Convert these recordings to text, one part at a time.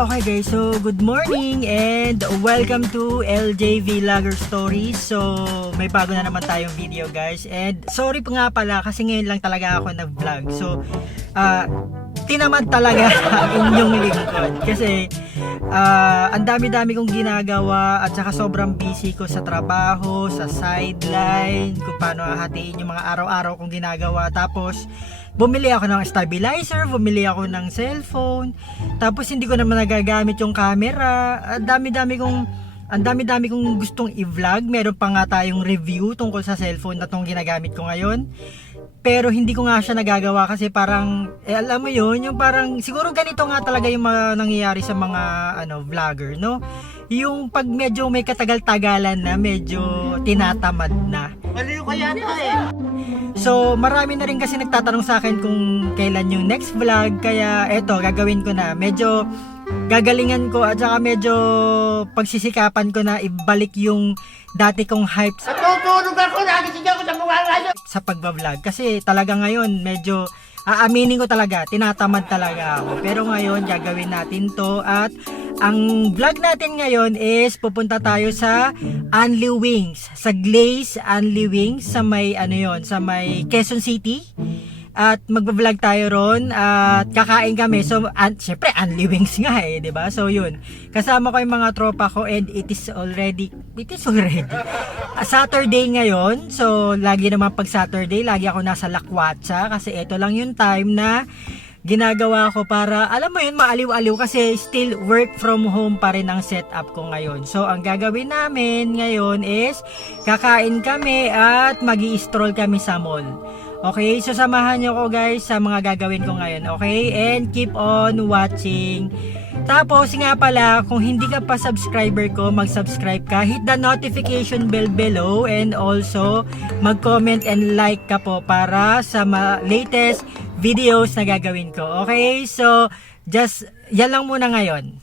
Okay guys, so good morning and welcome to LJ Vlogger Stories. So may bago na naman tayong video guys. And sorry pa nga pala kasi ngayon lang talaga ako nag-vlog. So tinamad talaga inyong lingkod kasi ang dami-dami kong ginagawa at saka sobrang busy ko sa trabaho, sa sideline, kung paano hahatiin yung mga araw-araw kong ginagawa. Tapos bumili ako ng stabilizer, bumili ako ng cellphone, tapos hindi ko naman nagagamit yung camera. Ang dami-dami kong gustong i-vlog. Meron pa nga tayong review tungkol sa cellphone na tong ginagamit ko ngayon. Pero hindi ko nga siya nagagawa kasi parang, alam mo yun, yung parang, siguro ganito nga talaga yung mga nangyayari sa mga vlogger, no? Yung pag medyo may katagal-tagalan na, medyo tinatamad na. Maliw ka yata eh. So, marami na rin kasi nagtatanong sa akin kung kailan yung next vlog. Kaya, eto, gagawin ko na. Medyo gagalingan ko at saka medyo pagsisikapan ko na ibalik yung dati kong hype Natutulog ako, nagising ako sa mga ngayon. sa pagbablog. Kasi talaga ngayon, medyo aaminin ko talaga, tinatamad talaga ako. Pero ngayon, gagawin natin to. At ang vlog natin ngayon is pupunta tayo sa Anli Wings, sa Glaze Anli Wings sa may sa may Quezon City. At magbablog tayo ron at kakain kami. So syempre Anli Wings nga eh, 'di ba? So yun. Kasama ko yung mga tropa ko and it is already Saturday ngayon. So lagi naman pag Saturday, lagi ako nasa Lakwatsa kasi ito lang yung time na ginagawa ko para, alam mo yun, maaliw-aliw kasi still work from home pa rin ang setup ko ngayon. So ang gagawin namin ngayon is kakain kami at magi-stroll kami sa mall. Okay, so samahan nyo ko guys sa mga gagawin ko ngayon, okay? And keep on watching. Tapos nga pala, kung hindi ka pa subscriber ko, mag-subscribe ka. Hit the notification bell below and also mag-comment and like ka po para sa latest videos na gagawin ko. Okay, so just yan lang muna ngayon.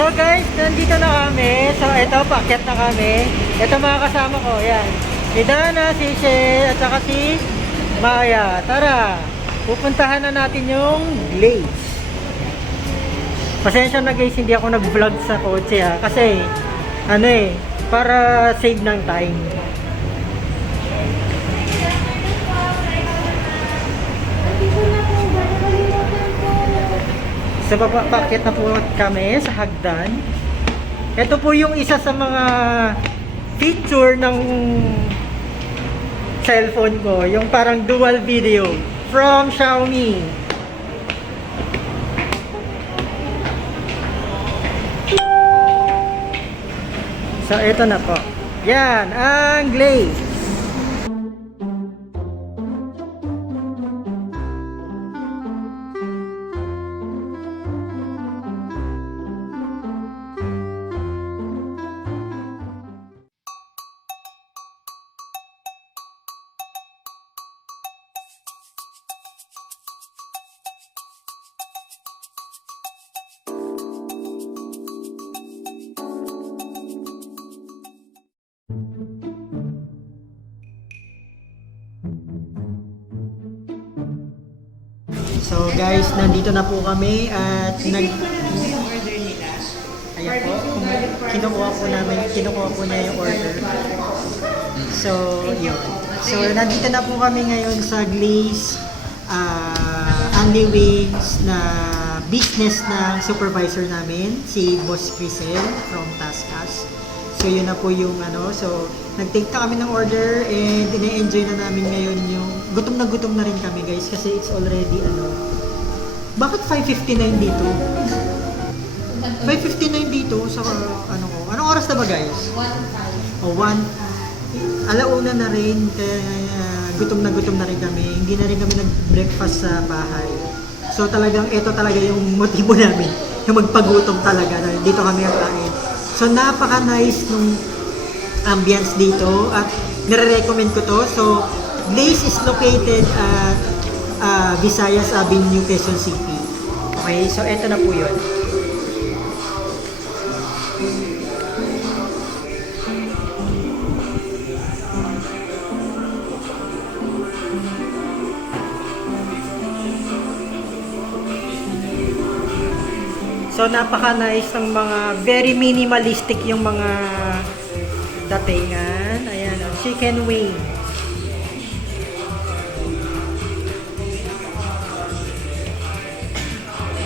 So guys, nandito na kami. So ito, paakyat na kami. Ito mga kasama ko, yan. Si Dana, si Shea, at saka si Maya. Tara, pupuntahan na natin yung Glaze. Pasensya na guys, hindi ako nag-vlog sa kotse ha. Kasi, para save ng time. So papakit na po kami sa hagdan. Ito po yung isa sa mga feature ng cellphone ko, yung parang dual video from Xiaomi. So ito na po. Yan, ang Glaze. So guys, nandito na po kami at ayan po, kinukuha po niya yung order. So, yun. So, nandito na po kami ngayon sa Glaze Anli Wings na business ng supervisor namin, si Boss Crisel from Taskas. So, yun na po yung so, nag-take na kami ng order and ine-enjoy na namin ngayon yung gutom na rin kami guys kasi it's already bakit 5:59 dito? 5:59 dito sa anong oras na ba guys? 1:05. 1. Alauna na rin kaya gutom na rin kami. Hindi na rin kami nag-breakfast sa bahay. So talagang ito talaga yung motibo namin, yung magpagutom talaga na dito kami ang kain. So napaka-nice nung ambience dito at nire-recommend ko to. So Glaze is located at Visayas Avenue, Quezon City. Okay, so eto na po yun. So napaka-nice ng mga very minimalistic yung mga datingan. Ayan, chicken wing.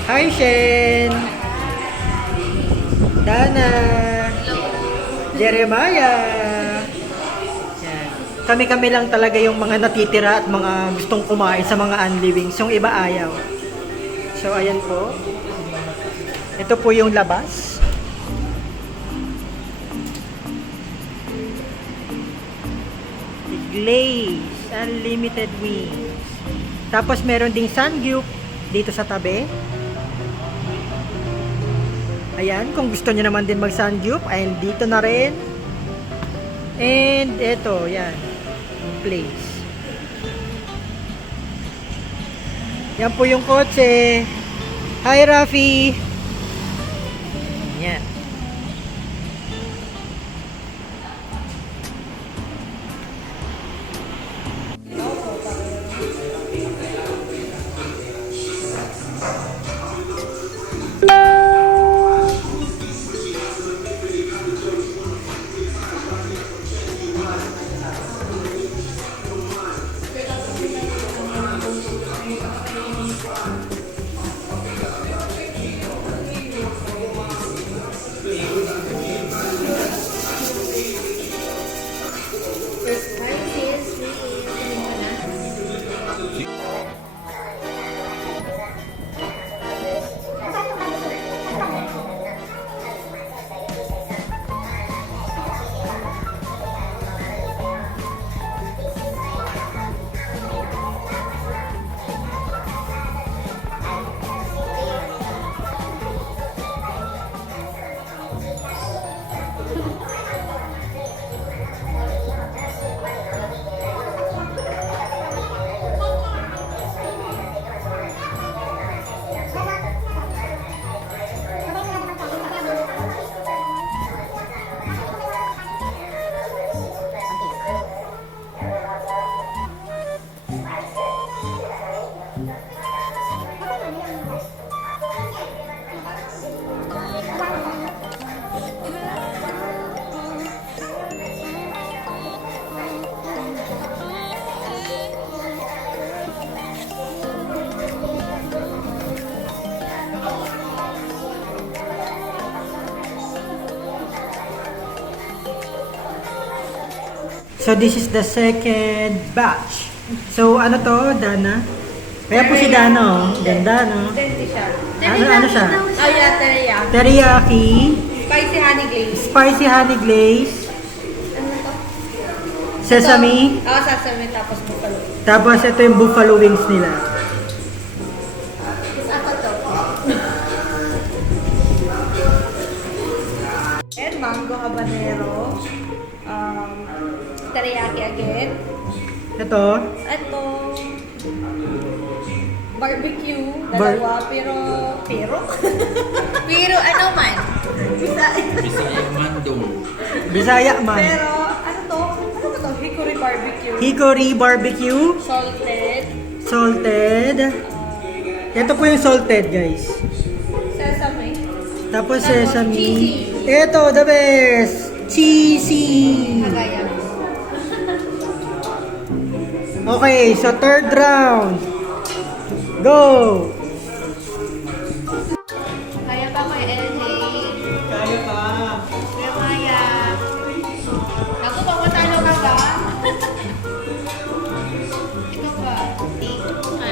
Hi, Shen! Dana! Jeremiah! Yan. Kami-kami lang talaga yung mga natitira at mga gustong kumain sa mga unlivings. Yung iba ayaw. So, ayan po. Ito po yung labas. Glaze. Unlimited wings. Tapos meron ding sangyup dito sa tabi. Ayan, kung gusto niyo naman din mag-sangyup, ayan, dito na rin. And eto, yan. Place. Yan po yung kotse. Hi, Rafi! Yan. So this is the second batch. So ano to, Dana? Kaya po si Dana, oh. Ganda, no? Hindi siya. Ano siya? Oh yeah, teriyaki. Teriyaki, Spicy honey glaze. spicy honey glaze, Ano to? sesame, Oo, sesame tapos buffalo. tapos ito yung buffalo wings nila. Tapos ako to. And mango habanero. Teriyaki again. Ito, Ito. Barbecue. Dalawa. Pero ano man. Bisaya Mandong. Bisaya man. Pero ano to? Ano ba to? Hickory barbecue. Hickory barbecue, Salted. salted. Ito po yung salted, guys. Sesame. Tapos Tapos sesame. cheesy. Ito, the best. Cheesy. Kagaya. Okay, so third round. Go! Kaya pa ko LJ. Kaya pa. Kaya kaya. Ako pa matalo ka ba? Ito pa.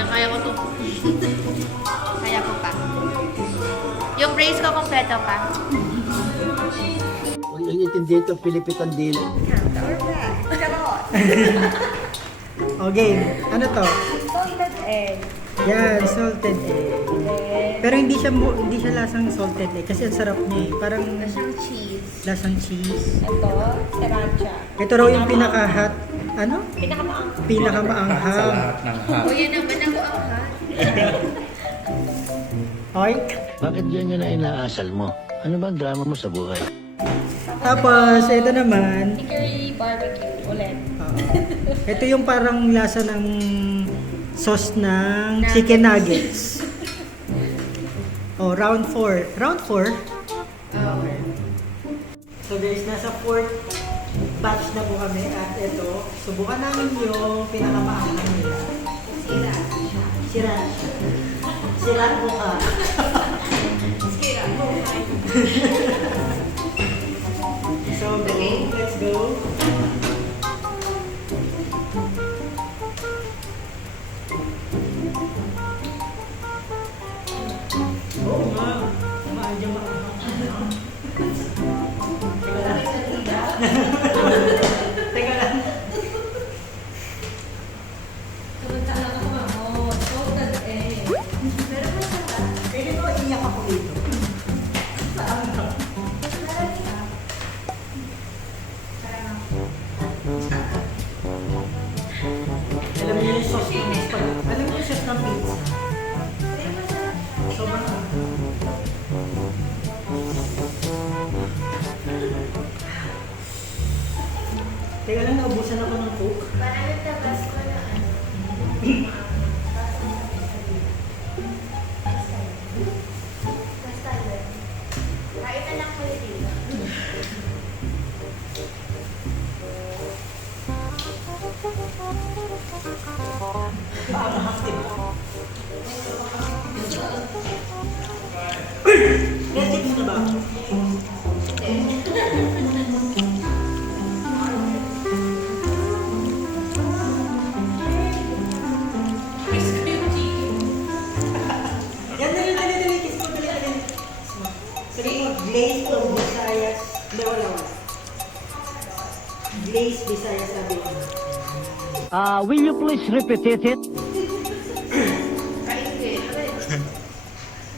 Kaya ko to. Kaya ko pa. Yung brace ko kompleto pa. Huwag yung intindi ito, Pilipitan dili. Or black. Charot. O game. Ano to? Salted egg. Yan, salted egg. Then, Pero hindi siya lasang salted egg kasi ang sarap niya eh. Parang siyang cheese. lasang cheese. Ito, sriracha. Ito raw yung pinaka-hot, ano? Pinakamaang. Sa Pinaka-maanghang. lahat ng hap. O yan naman ako ang ha. Oink. Bakit yan yun na inaasal mo? Ano ba ang drama mo sa buhay? Tapos, ito naman, Hickory barbecue ulit. ito yung parang lasa ng sauce ng chicken nuggets. Oh, round 4. Round 4? Okay. So guys, nasa 4th batch na po kami at ito, subukan namin yung pinakamaangang nila. Sira. Sira. Sira ko ka. Sira. So go, let's go. Oo nga. Maadya maanghang. Teka lang. Pwede ko iyak ako dito. Saan ka? Alam mo yung sauce ng pizza? Alam mo yung sauce ng pizza? Sobrang Teka lang, naubusan ako ng coke. Parang tabas ko na ano. Basta lang. Kain na lang kayo dito. Paanghang, diba? Netflix na ba? Yan, dali. Kiss mo, dali. Sabi mo, Glaze o Visayas. Hindi, wala. Glaze, Visayas, sabi mo. Will you please repeat it? Kain din.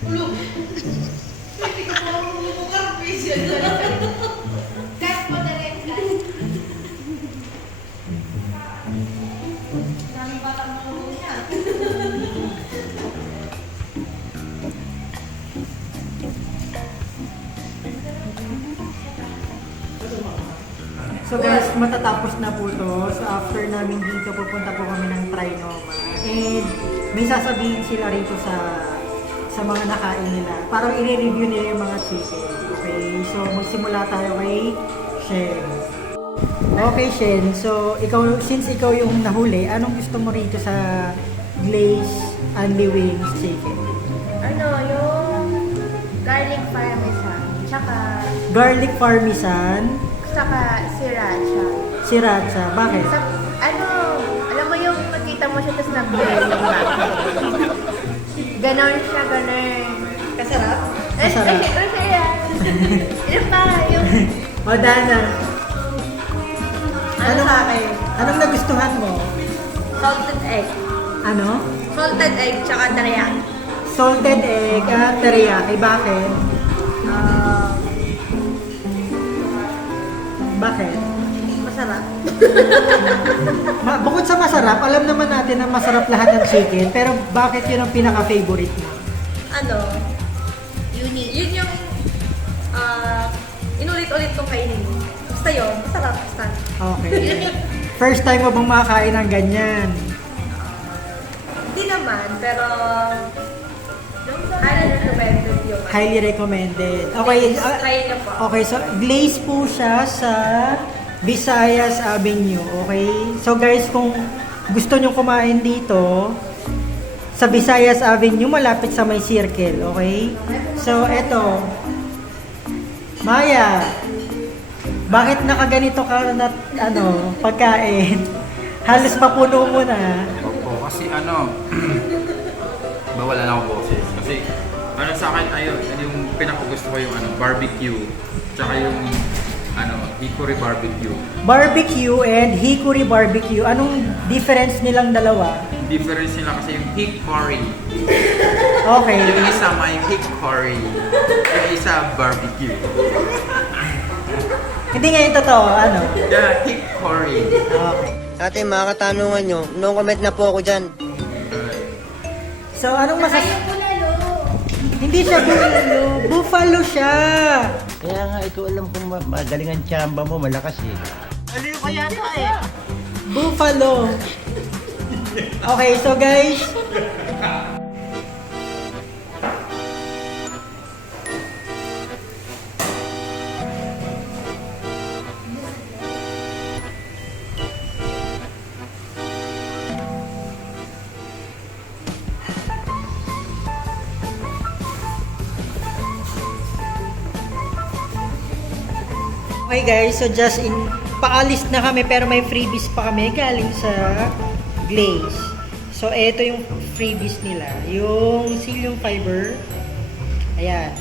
Ulog. Hindi ko po bumukang vision. Cut mo na rin, cut. Daming batang mulungo niya. So guys, matatapos na po to. So after namin dito, pupunta po kami ng Trinoma. And may sasabihin sila rito sa mga nakain nila. Parang i-review nila yung mga chicken. Okay, so magsimula tayo kay Shen. Okay, Shen. So since ikaw yung nahuli, anong gusto mo rito sa Glaze Only Wings chicken? Ano, yung garlic parmesan. Tsaka Parmesan, sriracha. sriracha. Bakit? Sa, ano, alam mo yung makita mo siya tapos nag-blend yung bakit. Ganon siya, ganon. Kasarap? Eh, Masarap. syempre siya. Ano pa, yung O, Dana. ano sa akin? Anong nagustuhan mo? Salted egg. Ano? Salted egg, tsaka teriyaki. Salted egg at teriyaki. Bakit? Bakit? Masarap. Bukod sa masarap, alam naman natin na masarap lahat ng chicken. Pero bakit yun ang pinaka-favorite mo? Ano? Unique. Yun yung inulit-ulit kong kainin. Basta yun, masarap. Basta. Okay. First time mo bang makakain ng ganyan? Hindi naman, pero highly recommended yun. Highly recommended. Okay. Try niyo po. Okay, so glaze po siya sa Visayas Avenue. Okay? So guys, kung gusto nyo kumain dito, sa Visayas Avenue, malapit sa may circle. Okay? So, eto. Maya, bakit nakaganito ka na, pagkain? Halos mapuno mo na. Opo, kasi bawala na ako boses. Kasi sa akin ayun, yung pinakagusto ko yung barbecue. Tsaka yung hickory barbecue. Barbecue and hickory barbecue. Anong difference nilang dalawa? Difference nila kasi yung hickory. Okay. Yung isa may hickory. Yung isa barbecue. Hindi nga yung totoo, Yeah, hickory. Okay. Ate, mga katanungan nyo, no comment na po ako dyan. So, anong Ayaw ko lalo. Hindi siya buffalo. Buffalo siya. Kaya nga, ito alam kong magaling ang tsamba mo, malakas eh. Buffalo. Okay, so guys. Okay guys, so just in paalis na kami pero may freebies pa kami galing sa Glaze. So ito yung freebies nila, yung psyllium fiber. Ayan.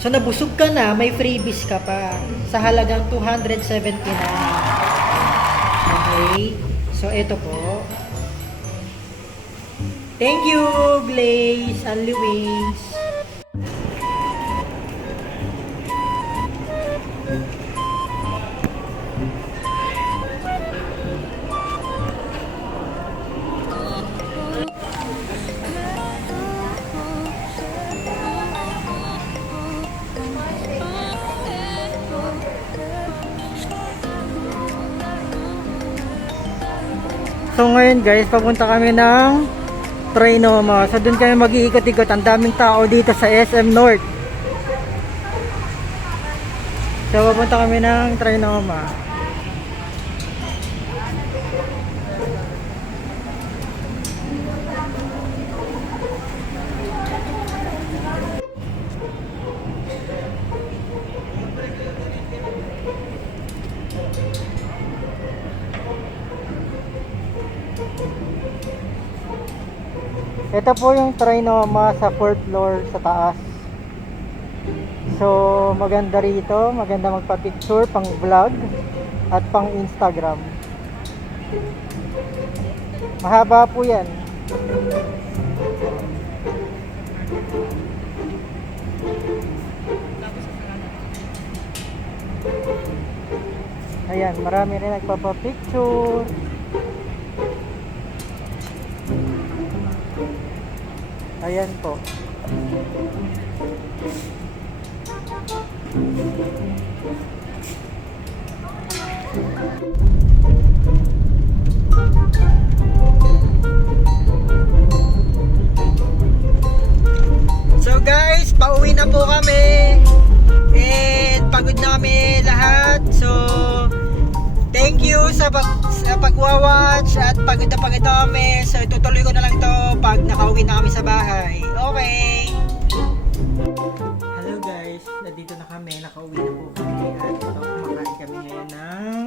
So nabusog ka na, may freebies ka pa sa halagang 279. Okay. So ito po. Thank you Glaze and Wings. So ngayon guys, papunta kami ng Trinoma. So doon kami mag-iikot-ikot. Ang daming tao dito sa SM North. So papunta kami ng Trinoma. Ito po yung Trinoma sa 4th floor sa taas. So maganda rito, maganda magpa-picture, pang vlog at pang Instagram. Mahaba po yan. Ayan, marami rin nagpapa-picture. Ayan po. So guys, pauwi na po kami. And pagod na kami lahat. So thank you sa pagwa-watch at pagod na kami. So itutuloy ko na lang to pag nakauwi na kami sa bahay. Okay. Hello guys, nandito na kami, nakauwi na po kami at ito, kumakain kami ngayon ng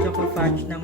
Choco Fudge na